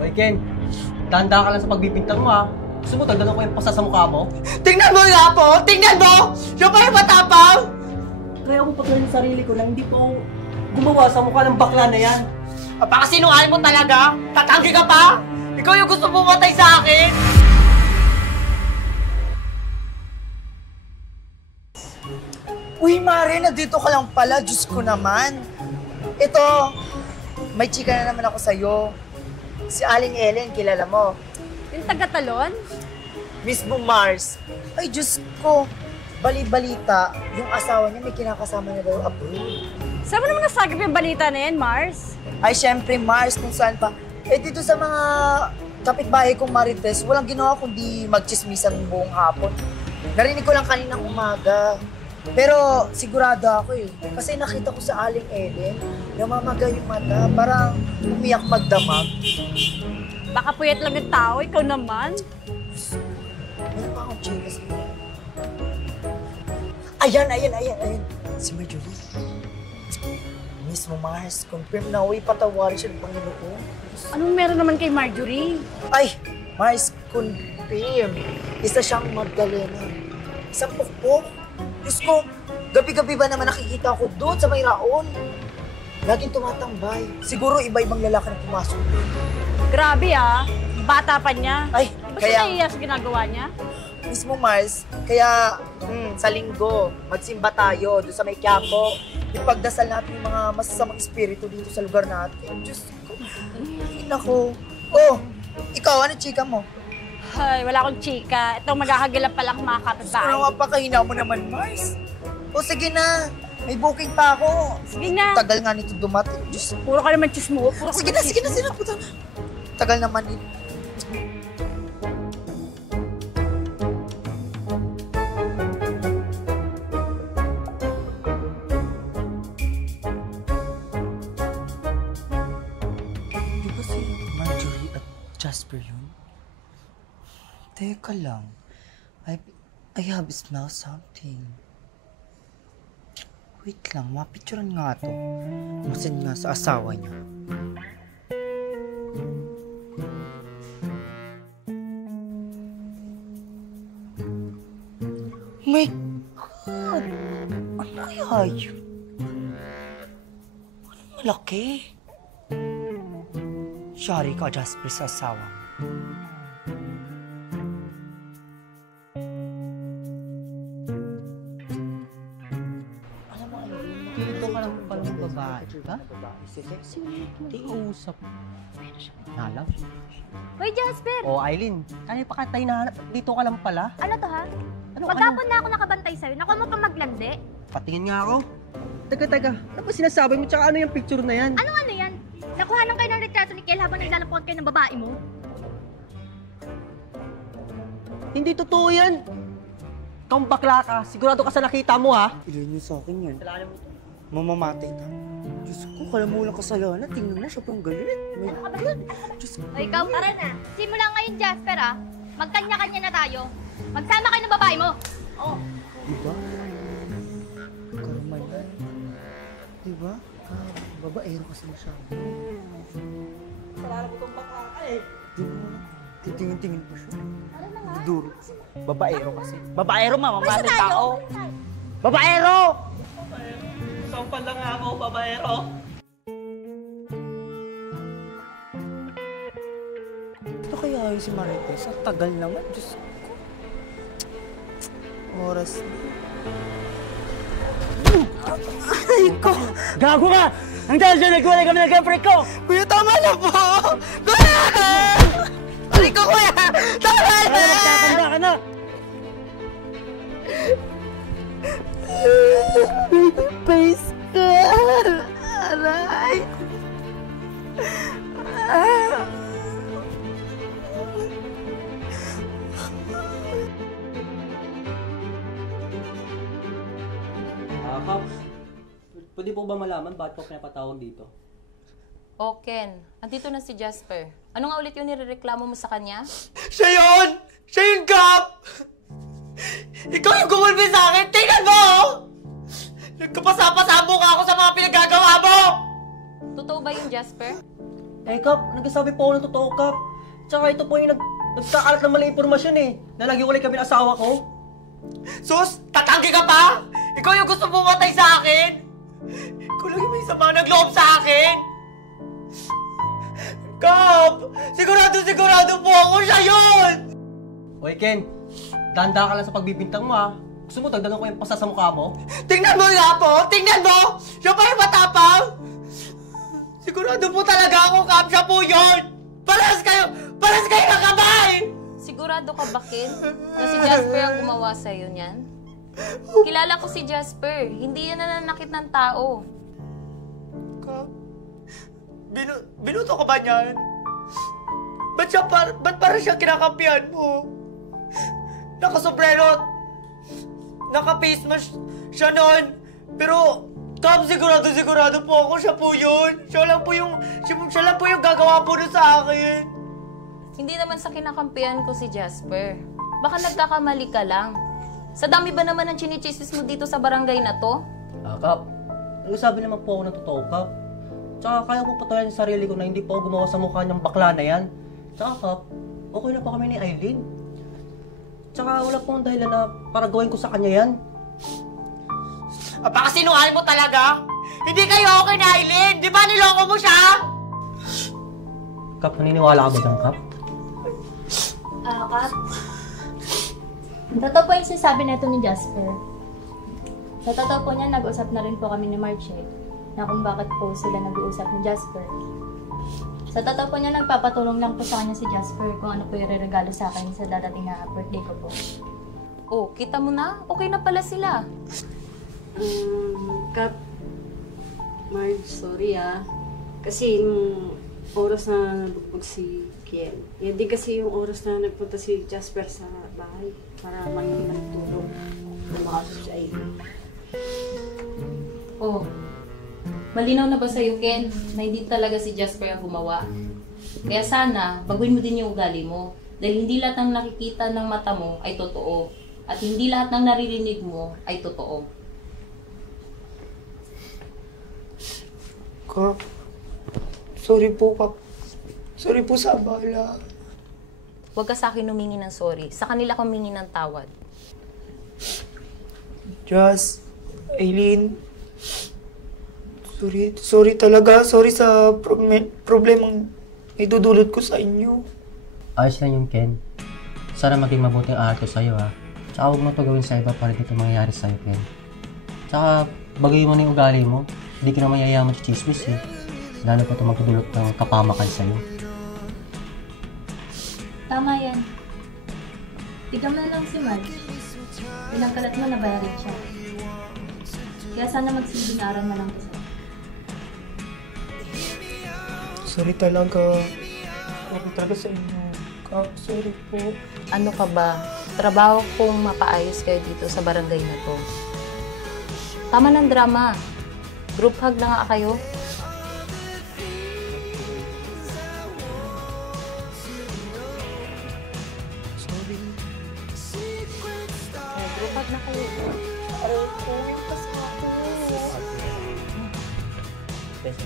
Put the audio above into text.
Hoy Ken, tanda ka lang sa pagbibintang mo ha. Gusto mo dagdagan ko yung pasa sa mukha mo? Tingnan mo nga po! Tingnan mo! Siya pa yung matapang! Kaya ako pagkain yung sarili ko na hindi ko gumawa sa mukha ng bakla na yan. Napakasinungaling mo talaga! Tatanggi ka pa! Ikaw yung gusto pumatay sa akin! Uy, Mare, nandito ka lang pala. Diyos ko naman. Ito, may chika na naman ako sa'yo. Si Aling Ellen, kilala mo. Yung taga-talon? Mismo Mars. Ay, Diyos ko. Bali-balita, yung asawa niya may kinakasama na daw abroad. Saan mo naman nasagap yung balita na yan, Mars? Ay, syempre, Mars, kung saan pa. Eh, dito sa mga kapitbahay kong Marites, walang ginawa kundi magchismisan buong hapon. Narinig ko lang kaninang umaga. Pero sigurado ako eh. Kasi nakita ko sa Aling Ellen, namamaga yung mata, parang umiyak magdamag. Baka puyat lang yung tao, ikaw naman. Meron pa akong chika sa'yo. Ayan. Si Marjorie. Mismo Mars, confirm na uy, patawarin siya ng Panginoon. Anong meron naman kay Marjorie? Ay, Mars, confirm. Isa siyang Magdalena. Isang pukpok. Diyos ko, gabi-gabi ba naman nakikita ko doon sa may raon? Laging tumatambay. Siguro iba-ibang lalaki na pumasok. Grabe ah, bata pa niya. Ay, Basta kaya... nahiya sa ginagawa niya? Mismo Mars, kaya sa linggo, magsimba tayo doon sa may Quiapo. Ipagdasal natin yung mga masasamang espiritu dito sa lugar natin. Diyos ko. Ay, nako. Oh, ikaw, ano chika mo? Ay, wala akong chika. Itong magkakagilap pa lang mga kapitbahay. Ano nga pakahina mo naman, Mars? O sige na, may booking pa ako. Sige na. Tagal nga nito dumating. Diyos. Puro ka naman chismo. Sige na, sila puta na. Tagal naman nito. Di ba si Marjorie at Jasper yun? Teka lang. I have smelled something. Wait lang, mapicturean nga to. Masend nga sa asawa niya. My God! Ano kaya yun? Ano malaki? Sorry ka, Jasper, sa asawa mo. Dito ka lang pala ng babae, ha? Hindi usap. Nalang. Hoy, Jasper! O, Aileen, kaya pa tayo nahanap. Dito ka lang pala. Ano to, ha? Ano? Maghapon na ako nakabantay sa'yo. Nakuha mo pa maglandi? Patingin nga ako. Teka. Ano ba sinasabi mo? Tsaka ano yung picture na yan? Ano yan? Nakuha lang kayo ng retrato ni Kel habang naglalapon kayo ng babae mo? Hindi totoo yan. Ikaw bakla ka. Sigurado ka sa nakita mo, ha? Ilan yun sa akin yan? Mamamatay ka. Diyos ko, kala mo lang kasalanan. Tingnan mo siya pang galit. My God. Diyos ko. O ikaw, tara na. Simula ngayon, Jasper, ha? Magkanya-kanya na tayo. Magsama kayo ng babae mo. Oo. Diba? Karma yan. Diba? Babaero kasi masyado. Kalala mo itong bakla ka, eh. Diba? Titingin-tingin pa siya. Duduro. Babaero kasi. Babaero, mamamatay Basta tayo. tao. Babaero! Sampal lang ako, babaero. Ito kaya yun si Marites? Ang tagal naman. Diyos ko. Oras na. Ay ko! Gago ka! Ang dahil dyan, nagwalay kami ng girlfriend ko! Kuya, tama na po! Kuya! Balik ko, kuya! Tama na! Nagtatanda ka na! Face ka! Aray! Pops, pwede po ba malaman bakit po pinapatawag dito? O Ken, andito na si Jasper. Ano nga ulit yung nirereklamo mo sa kanya? Siya yun! Siya yung Gap! Ikaw yung gumulpi sa akin! Tingnan mo! Nagkapasapasamo ka ako sa mga pinagagawa mo! Totoo ba yung Jasper? Kap, nagsasabi po ako ng totoo, Kap. Tsaka ito po yung nagkakalat ng maling impormasyon eh. Na nag-iwalay kami ng asawa ko. Sus! Tatanggi ka pa? Ikaw yung gusto pumatay sa akin? Ikaw lang yung may sama nagloob sa akin? Kap! Sigurado po ako siya yun! Hoy, Ken. Danda ka lang sa pagbibintang mo, ha. Gusto mo dagdagan ko yung pasa sa mukha mo? Tingnan mo nga po! Tingnan mo! Siya pa yung matapang! Sigurado po talaga ako, Kap! Siya po yun! Paras kayo ng kamay! Sigurado ka ba, Ken, na si Jasper ang gumawa sa'yo niyan? Kilala ko si Jasper. Hindi yan nananakit ng tao. Kap, binuto ka ba niyan? Ba't parang siya kinakampihan mo? Nakasombrero, naka-face mask siya noon. Pero, Kap, sigurado po ako, siya po yun. Siya lang po yung gagawa po nun sa akin. Hindi naman sa kinakampihan ko si Jasper. Baka nagkakamali ka lang. Sa dami ba naman ng chinichismis mo dito sa barangay na to? Kap, nagsasabi naman po ako ng totoo, Kap. Tsaka kaya ko patuloy sa sarili ko na hindi po ako gumawa sa mukha ng bakla na yan. Tsaka, Kap, okay na po kami ni Aileen. Tsaka wala pong dahilan na para gawin ko sa kanya yan. Apakasinungaling mo talaga? Hindi kayo okay na, Aileen! Di ba niloko mo siya? Kap, naniniwala ka ba dyan, Kap? Kap, totoo po yung sinasabi na ito ni Jasper. Sa totoo po niya, nag-usap na rin po kami ni Marche na kung bakit po sila nag-uusap ni Jasper. Sa totoo po niya, nagpapatulong lang po sa kanya si Jasper kung ano po yung regalo sa akin sa dadating na birthday ko po. Oh, kita mo na? Okay na pala sila. Kap, Marge, sorry Kasi yung oras na nabugbog si Kiel, yan din kasi yung oras na nagpunta si Jasper sa bahay para magtulog na makasok sa Aileen. Oh, malinaw na ba sa'yo, Ken, na hindi talaga si Jasper ang gumawa? Kaya sana, baguhin mo din yung ugali mo. Dahil hindi lahat ng nakikita ng mata mo ay totoo. At hindi lahat ng naririnig mo ay totoo. Kap, sorry po, Kap. Sorry po sa abala. Huwag ka sa akin humingi ng sorry. Sa kanila ka humingi ng tawad. Jas, Aileen, sorry talaga. Sorry sa problemang idudulot ko sa inyo. Ayos lang yung Ken. Sana maging mabuting araw ko sa'yo, ha. Tsaka huwag mo ito gawin sa iba para dito mangyayari sa'yo, Ken. Tsaka, bagayin mo na yung ugali mo. Hindi ka na mayayaman sa chismis, eh. Lalo pa ito magdudulot ng kapamakan sa'yo. Tama yan. Tignan mo na lang si Marge. Pinagkalat mo na bayarin siya. Kaya sana magsilbing aral na lang ko sa'yo. Sorry talaga. Sorry talaga sa inyo. Kap, sorry po. Ano ka ba? Trabaho kong mapaayos kayo dito sa barangay na to. Tama ng drama. Group hug na nga kayo. Sorry. Group hug na kayo. Aray ko, yung kasama ko. Yes,